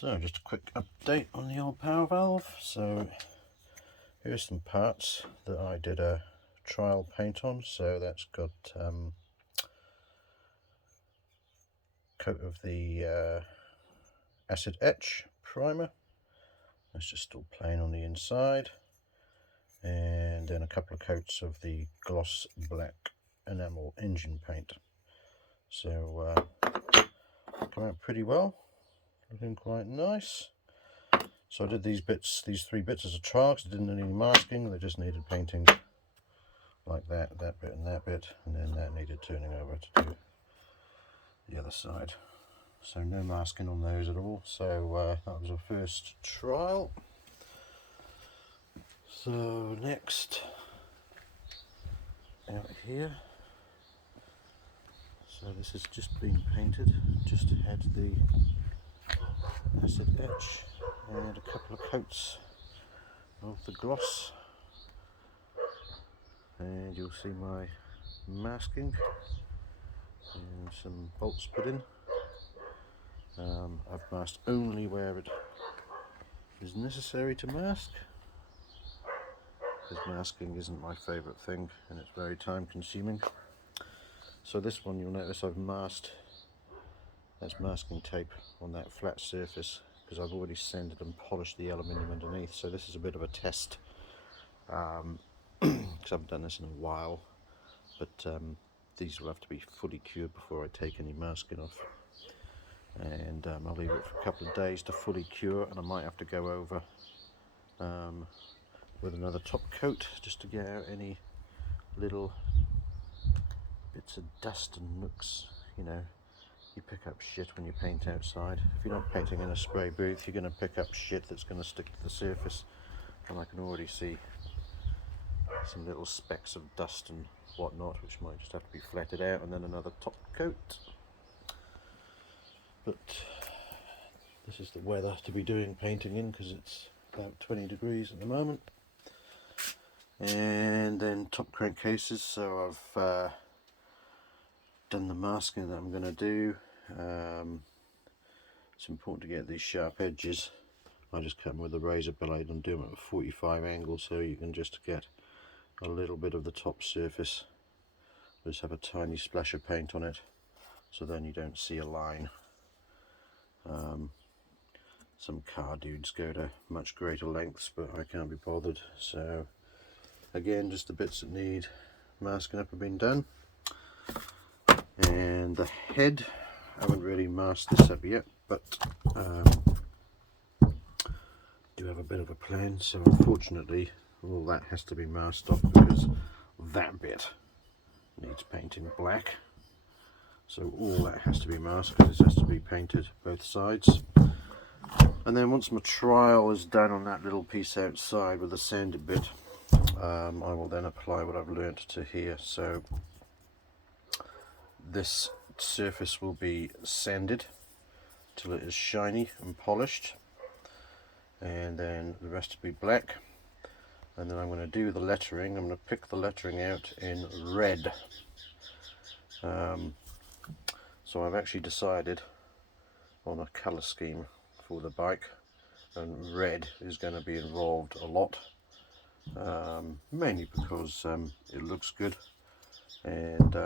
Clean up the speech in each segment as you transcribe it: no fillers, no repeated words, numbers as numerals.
So just a quick update on the old power valve. So here's some parts that I did a trial paint on. So that's got coat of the acid etch primer. That's just still plain on the inside, and then a couple of coats of the gloss black enamel engine paint. So come out pretty well, looking quite nice. So I did these three bits as a trial because I didn't need any masking. They just needed painting like that bit and that bit, and then that needed turning over to do the other side. So no masking on those at all. So that was our first trial. So next, out here. So this has just been painted, just had the acid etch and a couple of coats of the gloss, and you'll see my masking and some bolts put in. I've masked only where it is necessary to mask, because masking isn't my favourite thing and it's very time consuming. So this one, you'll notice I've masked, that's masking tape on that flat surface, because I've already sanded and polished the aluminium underneath. So this is a bit of a test, because I haven't done this in a while, but these will have to be fully cured before I take any masking off, and I'll leave it for a couple of days to fully cure, and I might have to go over with another top coat just to get out any little bits of dust and nooks. You know, you pick up shit when you paint outside. If you're not painting in a spray booth, you're going to pick up shit that's going to stick to the surface, and I can already see some little specks of dust and whatnot, which might just have to be flatted out, and then another top coat. But this is the weather to be doing painting in, because it's about 20 degrees at the moment. And then top crankcases. So I've done the masking that I'm going to do. It's important to get these sharp edges. I just cut them with a razor blade and do them at a 45 angle, so you can just get a little bit of the top surface. Just have a tiny splash of paint on it, so then you don't see a line. Some car dudes go to much greater lengths, but I can't be bothered. So again, just the bits that need masking up have been done. And the head, I haven't really masked this up yet, but do have a bit of a plan. So unfortunately all that has to be masked off, because that bit needs painting black. So all that has to be masked, because this has to be painted both sides. And then once my trial is done on that little piece outside with the sanded bit, I will then apply what I've learnt to here. So this surface will be sanded till it is shiny and polished, and then the rest will be black. And then I'm going to do the lettering. I'm going to pick the lettering out in red. So I've actually decided on a colour scheme for the bike, and red is going to be involved a lot, mainly because it looks good, and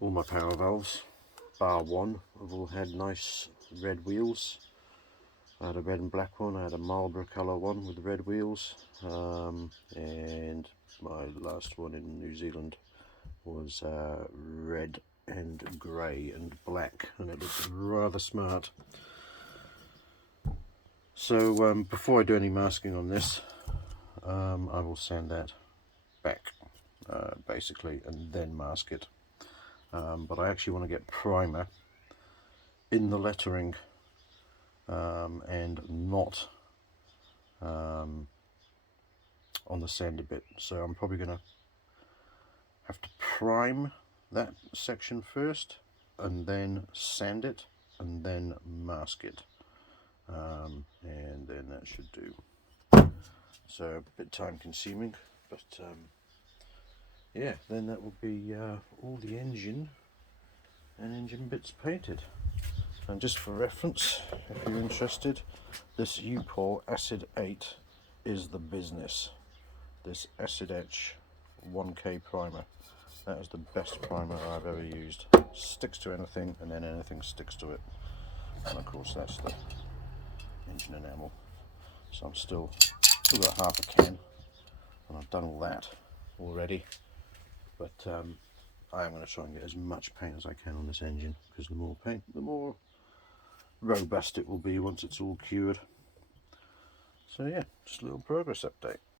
all my power valves bar one have all had nice red wheels. I had a red and black one, I had a Marlboro colour one with red wheels, and my last one in New Zealand was red and grey and black, and it looks rather smart. So before I do any masking on this, I will sand that back basically, and then mask it. But I actually want to get primer in the lettering and not on the sanded bit. So I'm probably going to have to prime that section first, and then sand it, and then mask it, and then that should do. So a bit time consuming, but yeah, then that will be all the engine and engine bits painted. And just for reference, if you're interested, this U-Pol Acid 8 is the business. This Acid Etch 1K primer. That is the best primer I've ever used. Sticks to anything, and then anything sticks to it. And of course that's the engine enamel. So I'm still got half a can, and I've done all that already. But I am going to try and get as much paint as I can on this engine, because the more paint, the more robust it will be once it's all cured. So yeah, just a little progress update.